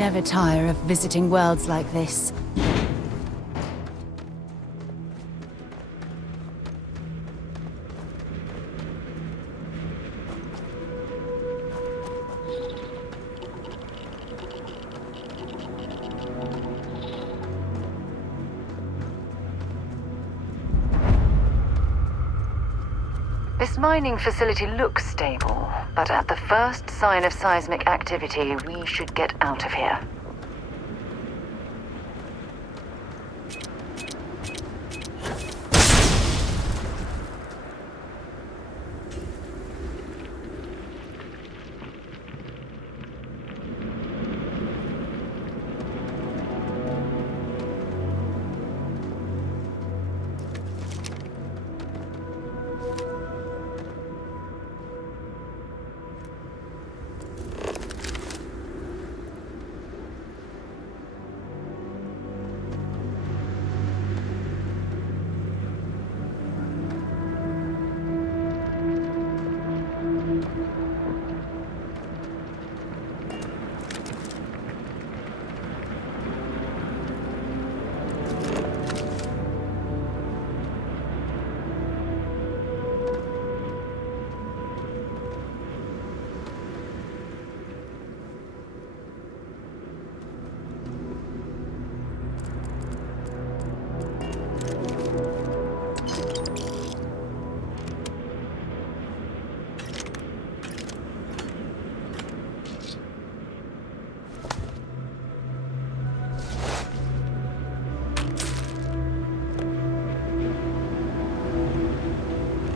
never tire of visiting worlds like this. This mining facility looks stable, but at the first sign of seismic activity, we should get out of here.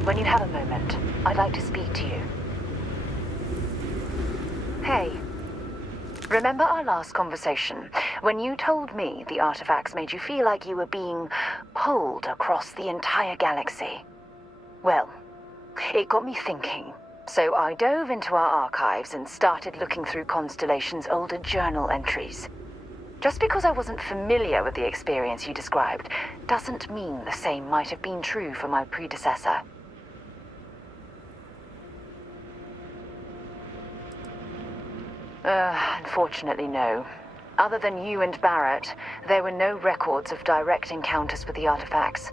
When you have a moment, I'd like to speak to you. Hey. Remember our last conversation, when you told me the artifacts made you feel like you were being pulled across the entire galaxy? Well, it got me thinking, so I dove into our archives and started looking through Constellation's older journal entries. Just because I wasn't familiar with the experience you described, doesn't mean the same might have been true for my predecessor. Unfortunately, no. Other than you and Barrett, there were no records of direct encounters with the artifacts.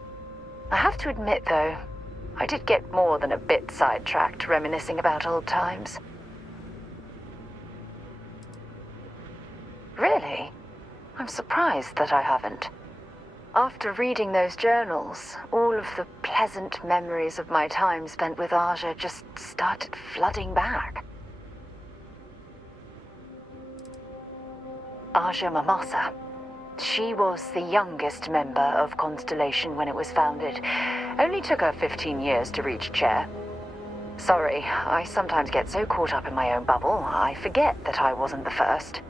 I have to admit, though, I did get more than a bit sidetracked reminiscing about old times. Really? I'm surprised that I haven't. After reading those journals, all of the pleasant memories of my time spent with Aja just started flooding back. Aja Mamasa. She was the youngest member of Constellation when it was founded. Only took her 15 years to reach chair. Sorry, I sometimes get so caught up in my own bubble, I forget that I wasn't the first.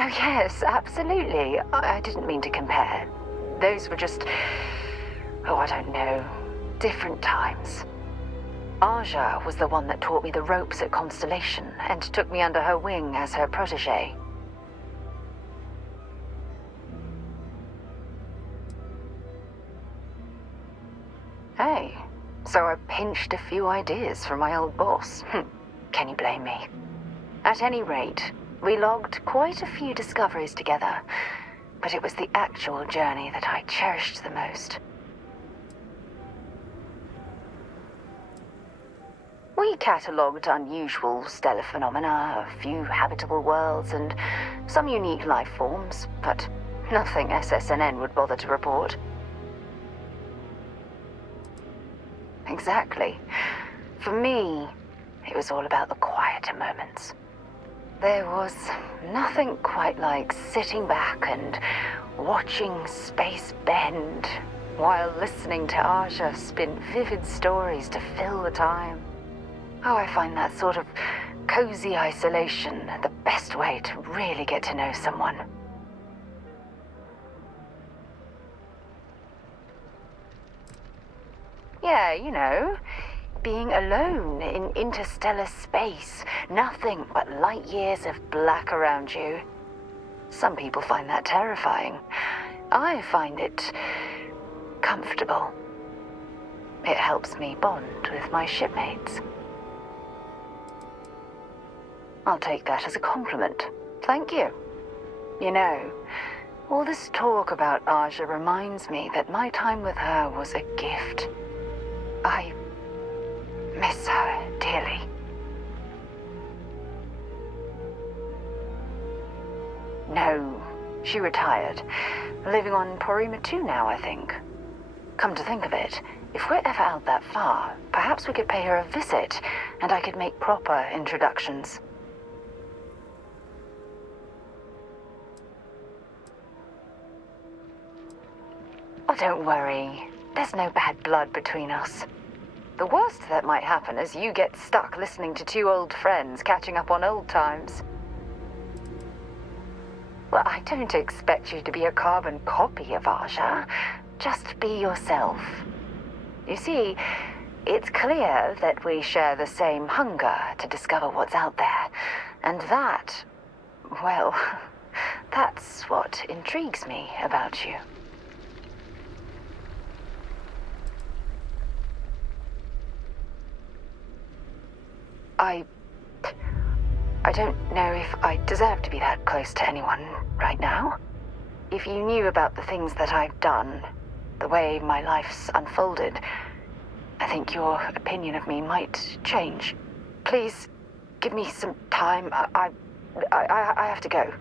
Oh yes, absolutely. I didn't mean to compare. Those were just, I don't know, different times. Aja was the one that taught me the ropes at Constellation and took me under her wing as her protege. Hey, so I pinched a few ideas from my old boss. Can you blame me? At any rate, we logged quite a few discoveries together, but it was the actual journey that I cherished the most. We catalogued unusual stellar phenomena, a few habitable worlds, and some unique life forms, but nothing SSNN would bother to report. Exactly. For me, it was all about the quieter moments. There was nothing quite like sitting back and watching space bend while listening to Aja spin vivid stories to fill the time. Oh, I find that sort of cozy isolation the best way to really get to know someone. Yeah, you know, being alone in interstellar space, nothing but light years of black around you. Some people find that terrifying. I find it comfortable. It helps me bond with my shipmates. I'll take that as a compliment. Thank you. You know, all this talk about Aja reminds me that my time with her was a gift. I miss her dearly. No, she retired. Living on Porima 2 now, I think. Come to think of it, if we're ever out that far, perhaps we could pay her a visit, and I could make proper introductions. Oh, don't worry. There's no bad blood between us. The worst that might happen is you get stuck listening to two old friends catching up on old times. Well, I don't expect you to be a carbon copy of Aja. Just be yourself. You see, it's clear that we share the same hunger to discover what's out there. And that, well, that's what intrigues me about you. I don't know if I deserve to be that close to anyone right now. If you knew about the things that I've done, the way my life's unfolded, I think your opinion of me might change. Please, give me some time. I have to go.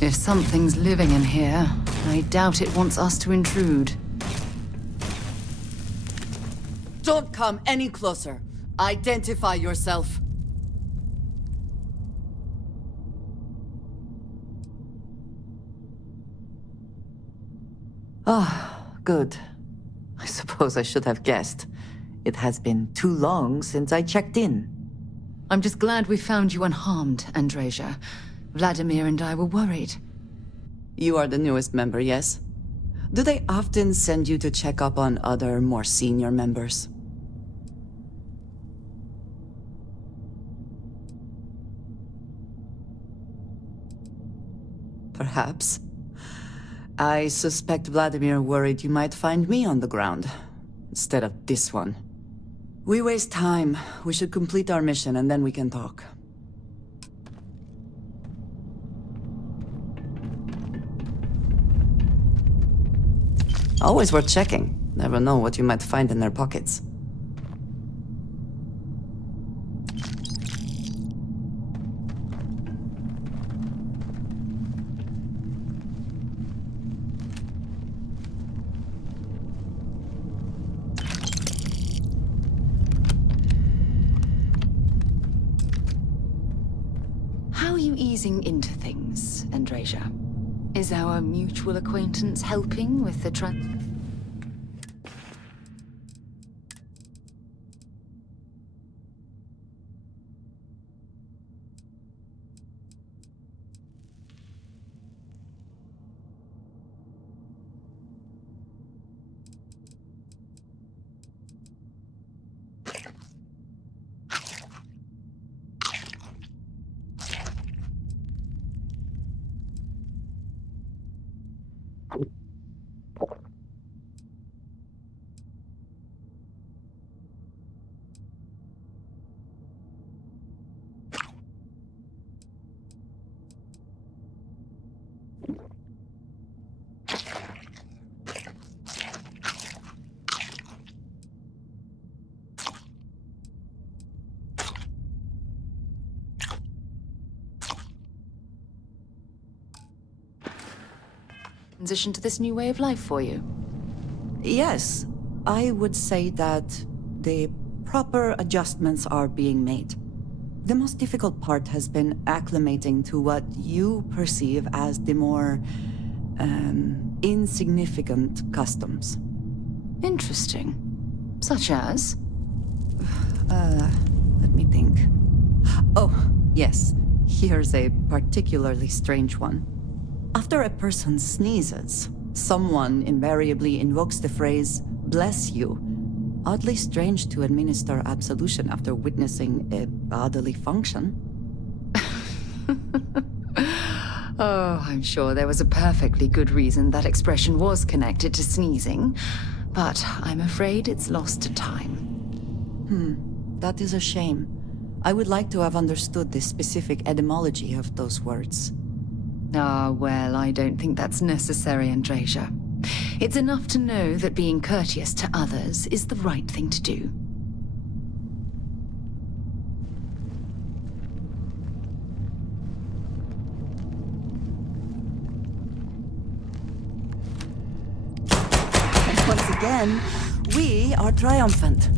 If something's living in here, I doubt it wants us to intrude. Don't come any closer. Identify yourself. Ah, good. I suppose I should have guessed. It has been too long since I checked in. I'm just glad we found you unharmed, Andreja. Vladimir and I were worried. You are the newest member, yes? Do they often send you to check up on other, more senior members? Perhaps. I suspect Vladimir worried you might find me on the ground, instead of this one. We waste time. We should complete our mission and then we can talk. Always worth checking. Never know what you might find in their pockets. How are you easing into things, Andreja? Is our mutual acquaintance helping with the transition to this new way of life for you? Yes, I would say that the proper adjustments are being made. The most difficult part has been acclimating to what you perceive as the more, insignificant customs. Interesting. Such as? Let me think. Oh, yes. Here's a particularly strange one. After a person sneezes, someone invariably invokes the phrase, "bless you." Oddly strange to administer absolution after witnessing a bodily function. Oh, I'm sure there was a perfectly good reason that expression was connected to sneezing, but I'm afraid it's lost to time. That is a shame. I would like to have understood the specific etymology of those words. Ah, well, I don't think that's necessary, Andreja. It's enough to know that being courteous to others is the right thing to do. And once again, we are triumphant.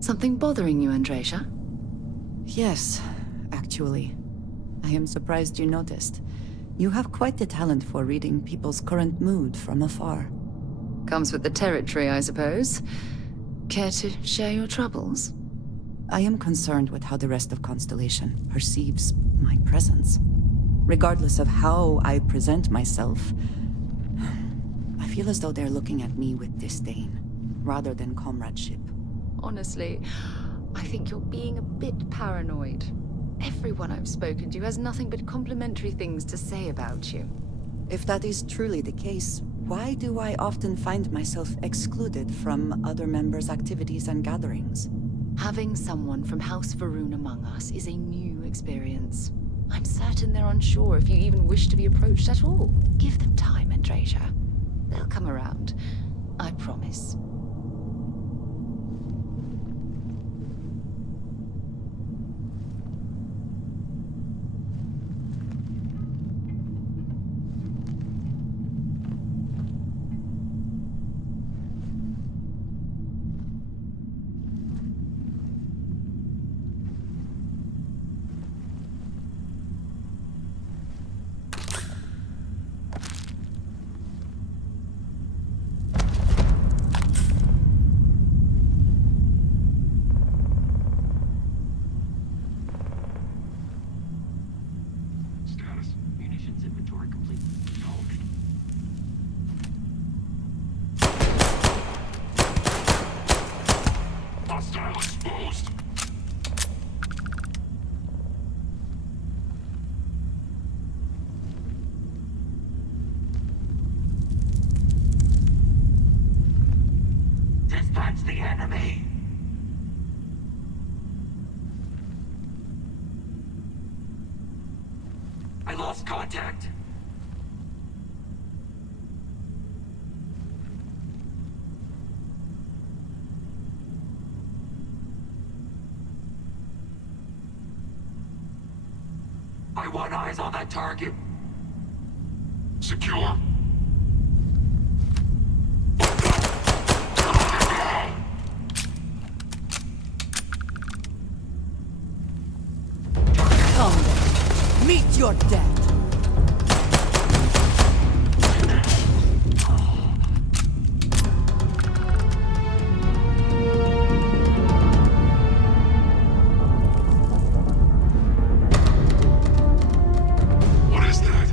Something bothering you, Andreja? Yes, actually. I am surprised you noticed. You have quite the talent for reading people's current mood from afar. Comes with the territory, I suppose. Care to share your troubles? I am concerned with how the rest of Constellation perceives my presence. Regardless of how I present myself, I feel as though they're looking at me with disdain, rather than comradeship. Honestly, I think you're being a bit paranoid. Everyone I've spoken to has nothing but complimentary things to say about you. If that is truly the case, why do I often find myself excluded from other members' activities and gatherings? Having someone from House Varun among us is a new experience. I'm certain they're unsure if you even wish to be approached at all. Give them time, Andreja. They'll come around. I promise. Dispatch the enemy. I lost contact. I want eyes on that target. Secure. Come then. Meet your death. What is that?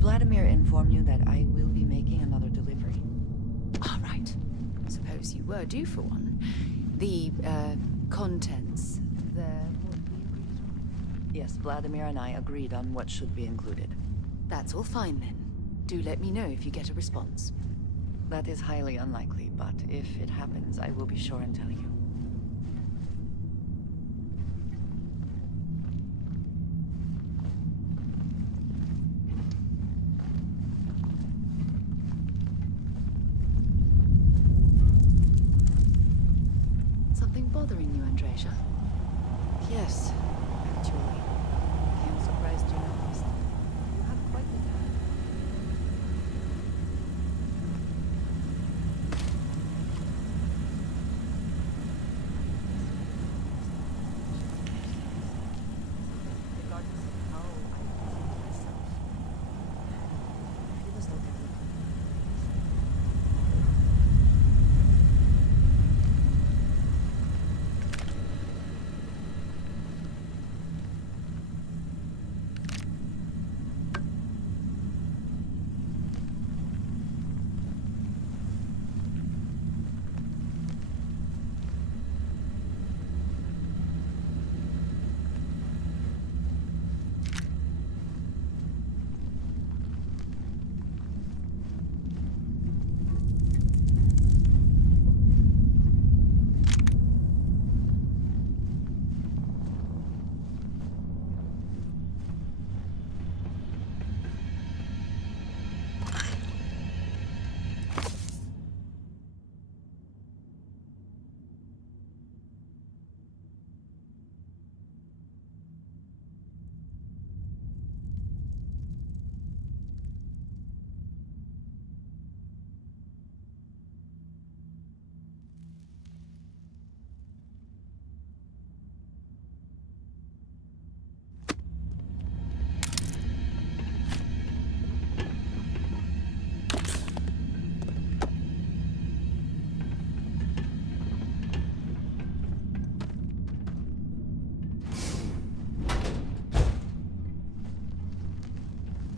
Did Vladimir inform you that I will be making another delivery? All right. Suppose you were due for one. The, contents. What we agreed on? Yes, Vladimir and I agreed on what should be included. That's all fine then. Do let me know if you get a response. That is highly unlikely, but if it happens, I will be sure and tell you. Something bothering you, Andreja? Yes, actually. I am surprised you noticed. You have quite the time. Regardless of how I perceive myself, it was not everything.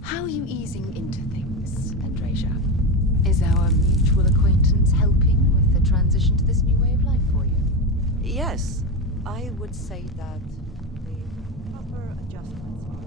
How are you easing into things, Andreja? Is our mutual acquaintance helping with the transition to this new way of life for you? Yes, I would say that the proper adjustments are...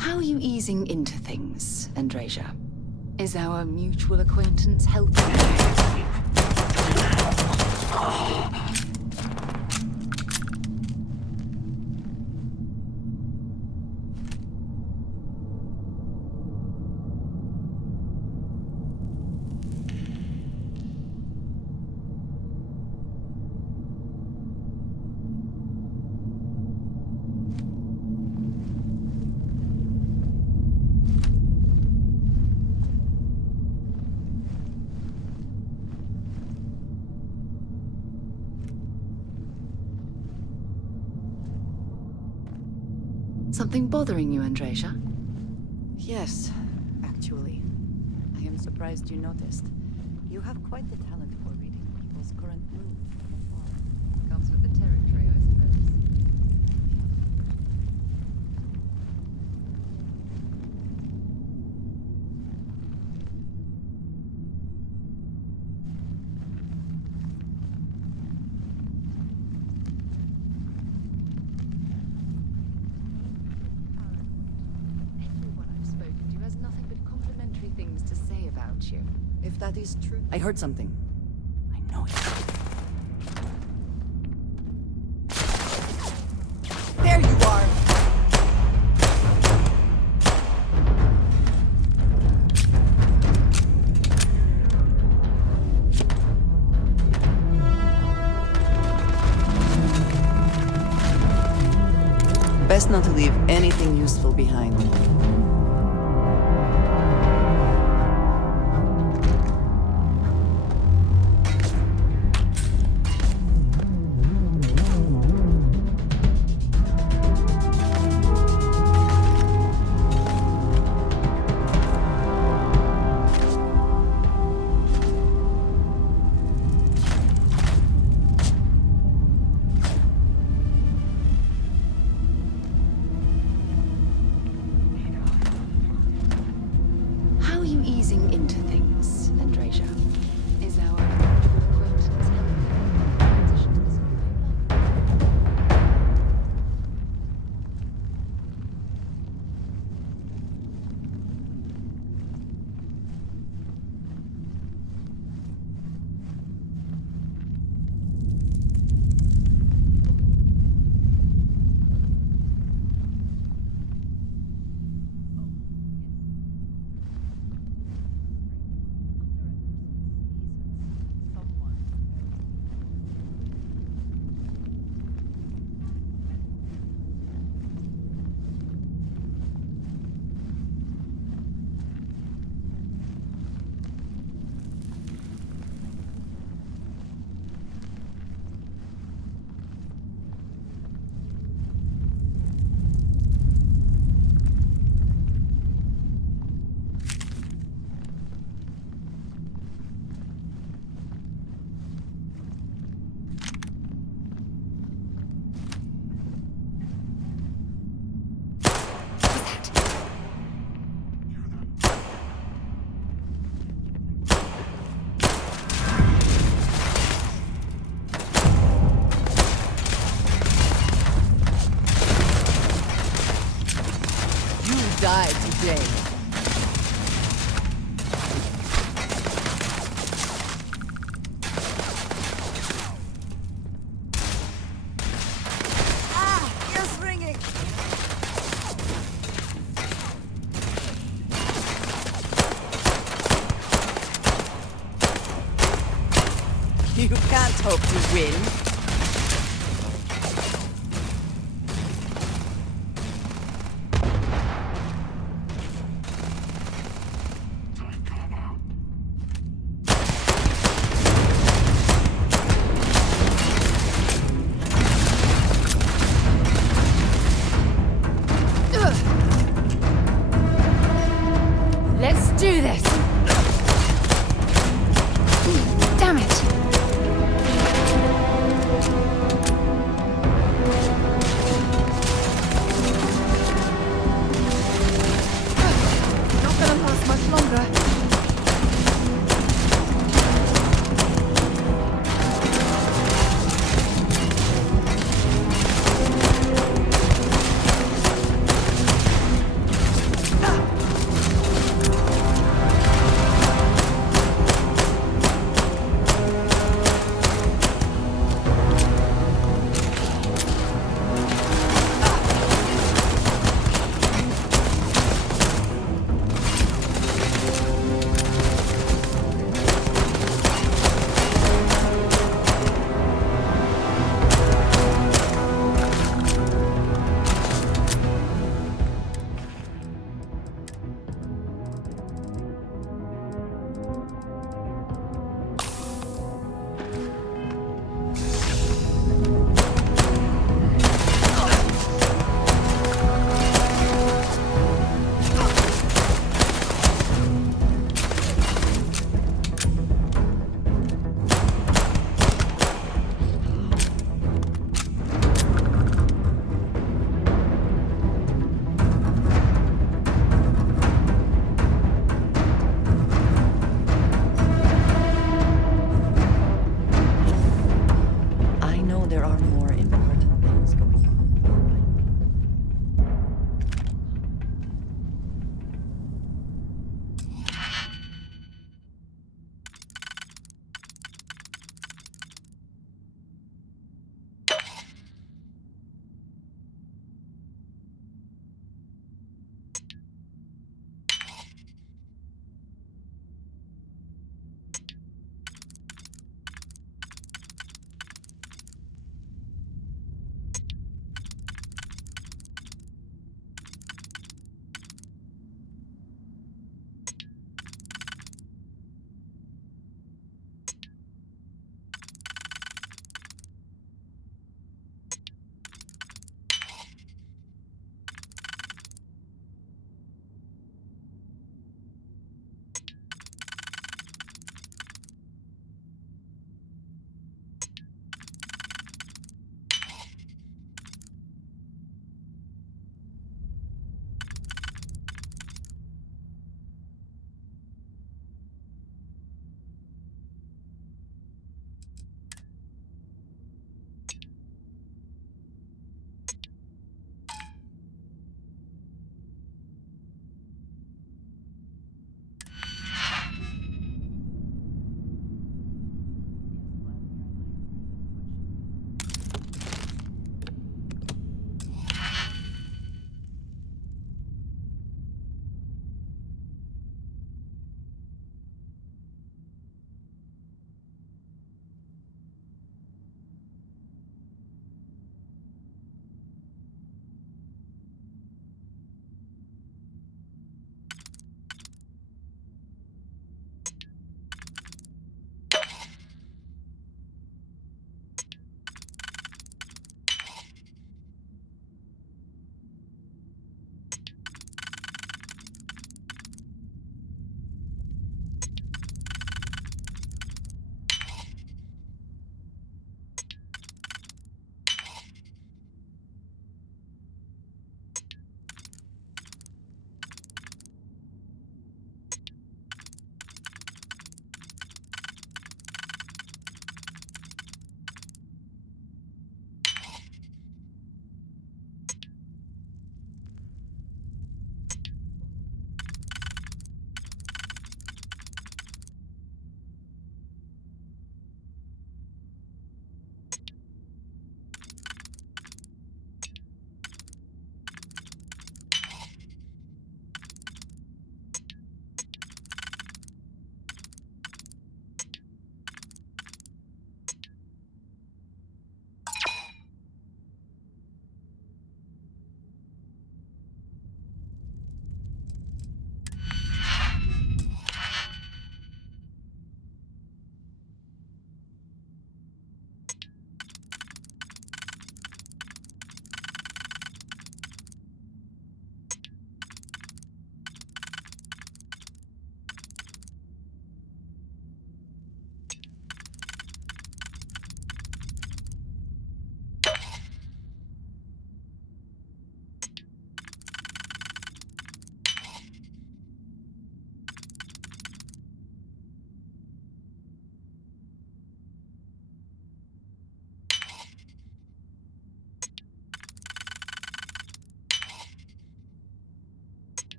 How are you easing into things, Andreja? Is our mutual acquaintance helping? Something bothering you, Andreja? Yes, actually. I am surprised you noticed. You have quite the talent for reading people's current mood from afar. Comes with the territory, I suppose. Everyone I've spoken to has nothing but complimentary things to say about you. If that is true... I heard something. I know it. There you are! Best not to leave anything useful behind. How are you easing into things, Andreja? Is our mutual acquaintance helping transition to this new life? Die today. Ah! Ears ringing! You can't hope to win. Let's do this! Damn it!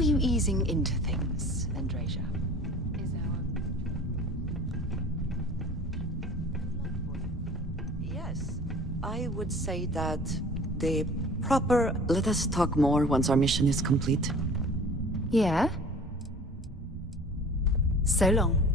are you easing into things, Andreja? Is Yes, I would say that the proper... Let us talk more once our mission is complete. Yeah? So long.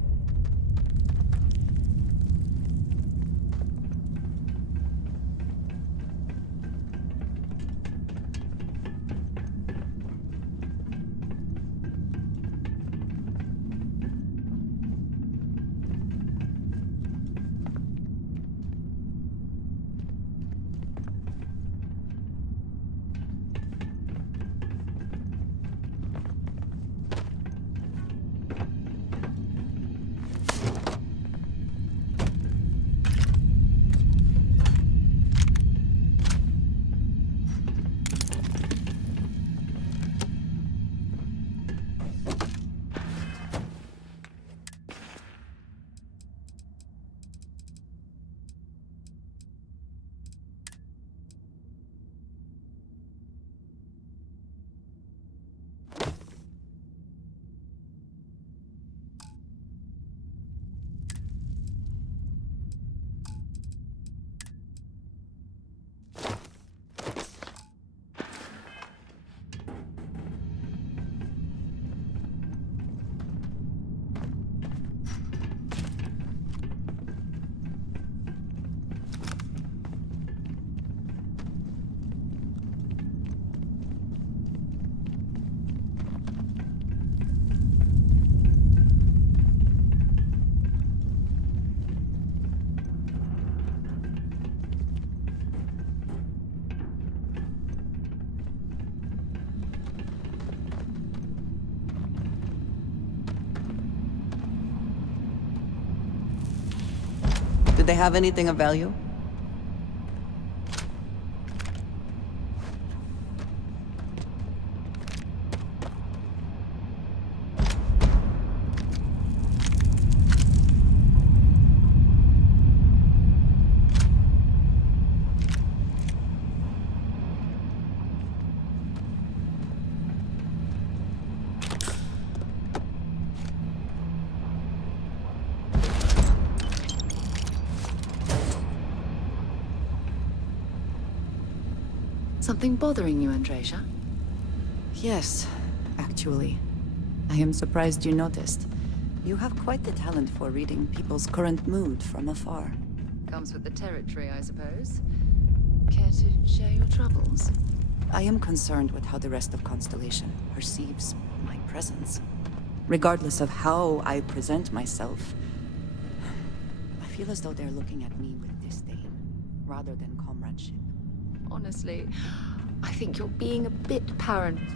Did they have anything of value? Something bothering you, Andreja? Yes, actually. I am surprised you noticed. You have quite the talent for reading people's current mood from afar. Comes with the territory, I suppose. Care to share your troubles? I am concerned with how the rest of Constellation perceives my presence. Regardless of how I present myself, I feel as though they're looking at me with disdain, rather than comradeship. Honestly, I think you're being a bit paranoid.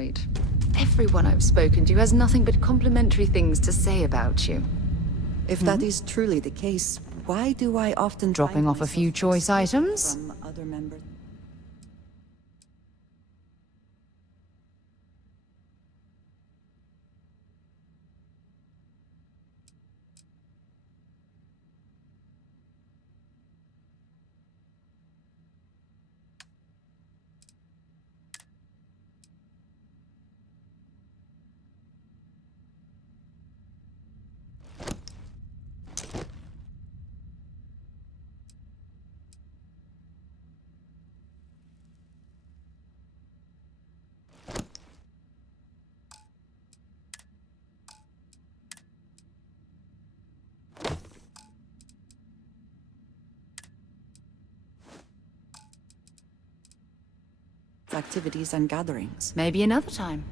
paranoid. Everyone I've spoken to has nothing but complimentary things to say about you. If that is truly the case, why do I often Dropping find off a few myself choice excluded items? from other members? Activities and gatherings. Maybe another time.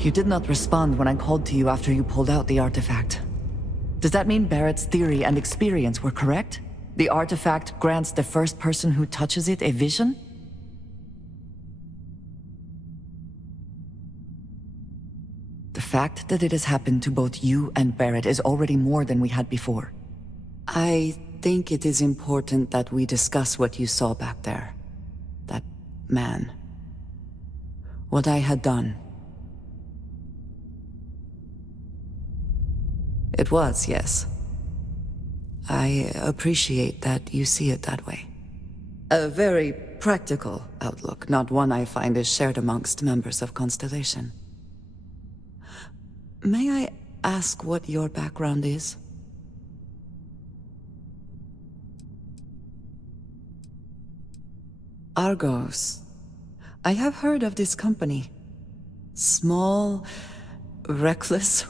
You did not respond when I called to you after you pulled out the artifact. Does that mean Barrett's theory and experience were correct? The artifact grants the first person who touches it a vision? The fact that it has happened to both you and Barrett is already more than we had before. I think it is important that we discuss what you saw back there. That man. What I had done. It was, yes. I appreciate that you see it that way. A very practical outlook, not one I find is shared amongst members of Constellation. May I ask what your background is? Argos. I have heard of this company. Small, reckless.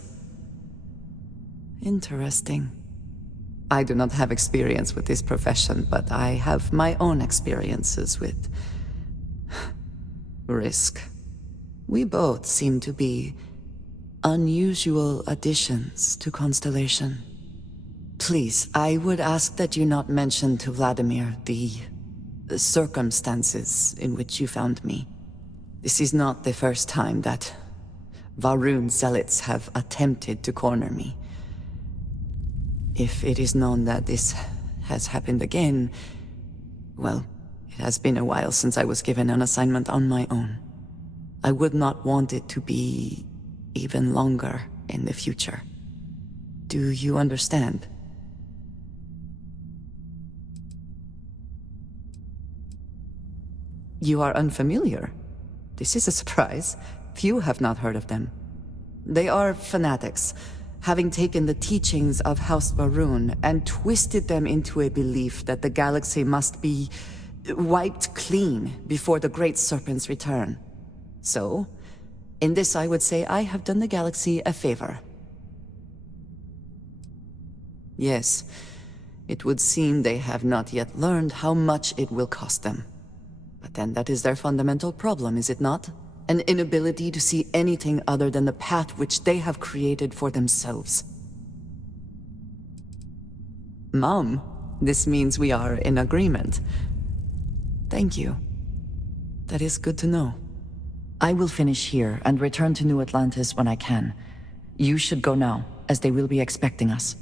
Interesting. I do not have experience with this profession, but I have my own experiences with risk. We both seem to be unusual additions to Constellation. Please, I would ask that you not mention to Vladimir the circumstances in which you found me. This is not the first time that Va'ruun zealots have attempted to corner me. If it is known that this has happened again, well, it has been a while since I was given an assignment on my own. I would not want it to be even longer in the future. Do you understand? You are unfamiliar. This is a surprise. Few have not heard of them. They are fanatics, having taken the teachings of House Va'ruun and twisted them into a belief that the galaxy must be wiped clean before the Great Serpent's return. So, in this I would say I have done the galaxy a favor. Yes, it would seem they have not yet learned how much it will cost them. But then that is their fundamental problem, is it not? An inability to see anything other than the path which they have created for themselves. Mom, this means we are in agreement. Thank you. That is good to know. I will finish here and return to New Atlantis when I can. You should go now, as they will be expecting us.